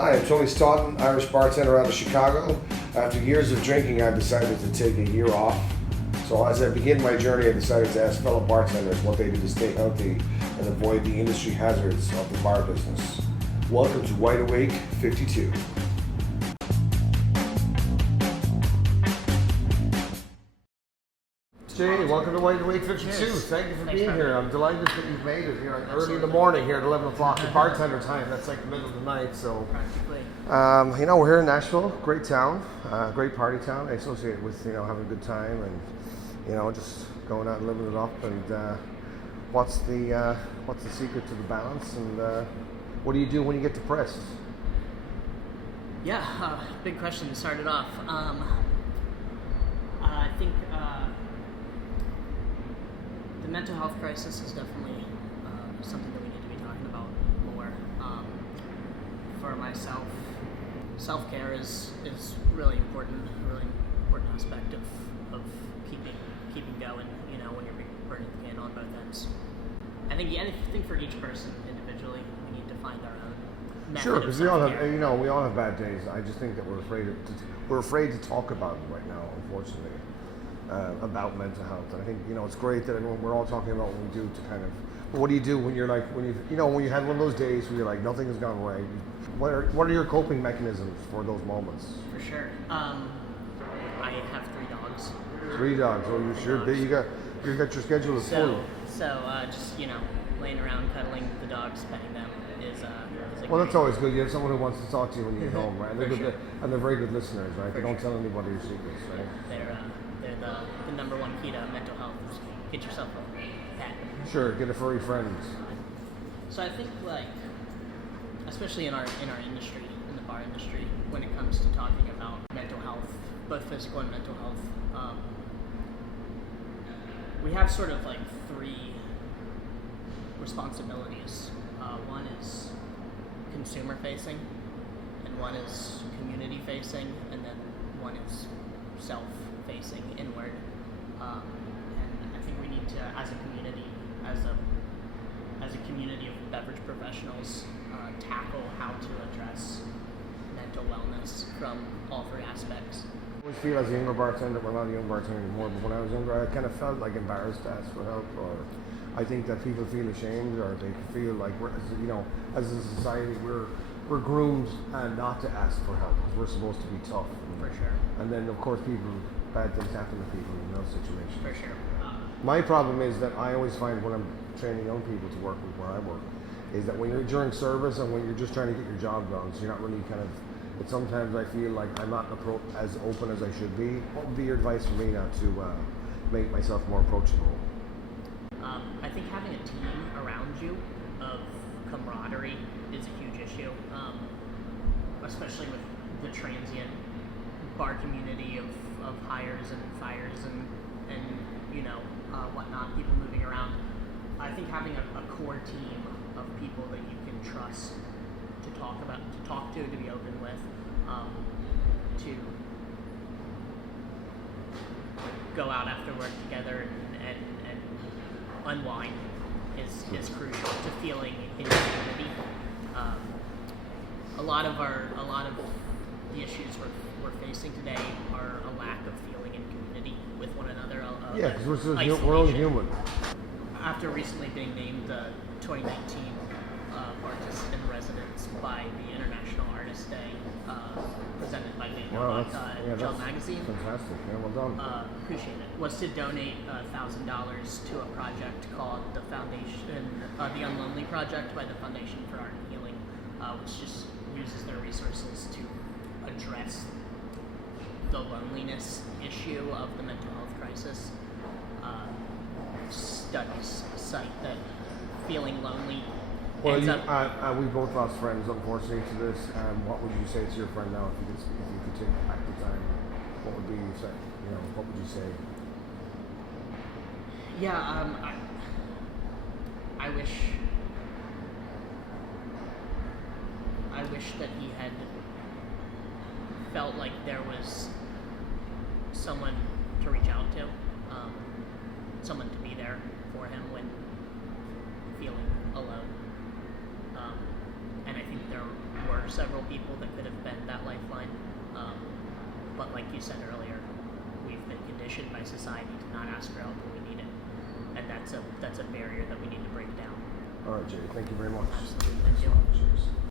Hi, I'm Tony Staunton, Irish bartender out of Chicago. After years of drinking, I've decided to take a year off. So as I begin my journey, I decided to ask fellow bartenders what they do to stay healthy and avoid the industry hazards of the bar business. Welcome to Wide Awake 52. Jay, welcome to Wide Awake 52. Thank you for being here. I'm delighted that you've made it here early in the morning here at 11 o'clock, the bartender time. That's like the middle of the night. So, we're here in Nashville, great town, great party town. I associate it with, having a good time and, just going out and living it up. And what's the secret to the balance? And what do you do when you get depressed? Yeah, big question to start it off. I think the mental health crisis is definitely something that we need to be talking about more. For myself, self-care is really important, a really important aspect of keeping going, when you're burning the candle on both ends. I think for each person individually, we need to find our own method. Sure, because we all have bad days. I just think that we're afraid to talk about it right now, unfortunately. About mental health, and I think it's great that we're all talking about what we do to kind of. But what do you do when you're like when you had one of those days where you're like nothing has gone right? What are your coping mechanisms for those moments? For sure, I have 3 dogs. 3 dogs. Oh, you sure? You got your schedule is full. So just laying around cuddling the dogs, petting them is well, that's always good. You have someone who wants to talk to you when you get home, right? And sure. They're very good listeners, right? They don't tell anybody your secrets, right? They're the number one key to mental health is get yourself a pet. Sure, get a furry friend. So I think especially in our industry, in the bar industry, when it comes to talking about mental health, both physical and mental health, we have sort of 3 responsibilities. One is consumer facing, and one is community facing, and then one is self-facing inward, and I think we need to, as a community, as a community of beverage professionals, tackle how to address mental wellness from all 3 aspects. I always feel as a younger bartender, well, not a young bartender anymore, but when I was younger, I kind of felt like embarrassed to ask for help, or I think that people feel ashamed, or they feel like as a society, we're groomed not to ask for help because we're supposed to be tough. For sure. And then, of course, bad things happen to people in those situations. For sure. My problem is that I always find when I'm training young people to work with where I work, is that when you're during service and when you're just trying to get your job done, so you're not really sometimes I feel like I'm not as open as I should be. What would be your advice for me now to make myself more approachable? I think having a team around you of camaraderie is a huge issue, especially with the transient bar community of hires and fires and whatnot, people moving around. I think having a core team of people that you can trust to talk to be open with, to go out after work together and unwind is crucial to feeling in community. A lot of the issues we're facing today are a lack of feeling in community with one another. Yeah, because we're only human. After recently being named the 2019 Artist in Residence by the International Artist Day, presented by Daniel and Jump Magazine. Fantastic, yeah, well done. Appreciate it. Was to donate $1,000 to a project called the the Unlonely Project by the Foundation for Art and Healing, which just uses their resources to address the loneliness issue of the mental health crisis. Studies cite that feeling lonely. Well, we both lost friends, unfortunately, to this. What would you say to your friend now if you could take back the time? What would what would you say? Yeah, I wish that he had felt like there was someone to reach out to, someone to be there for him when feeling alone. And I think there were several people that could have been that lifeline. But like you said earlier, we've been conditioned by society to not ask for help when we need it, and that's a barrier that we need to break down. All right, Jerry. Thank you very much. Absolutely. Thank you. Cheers.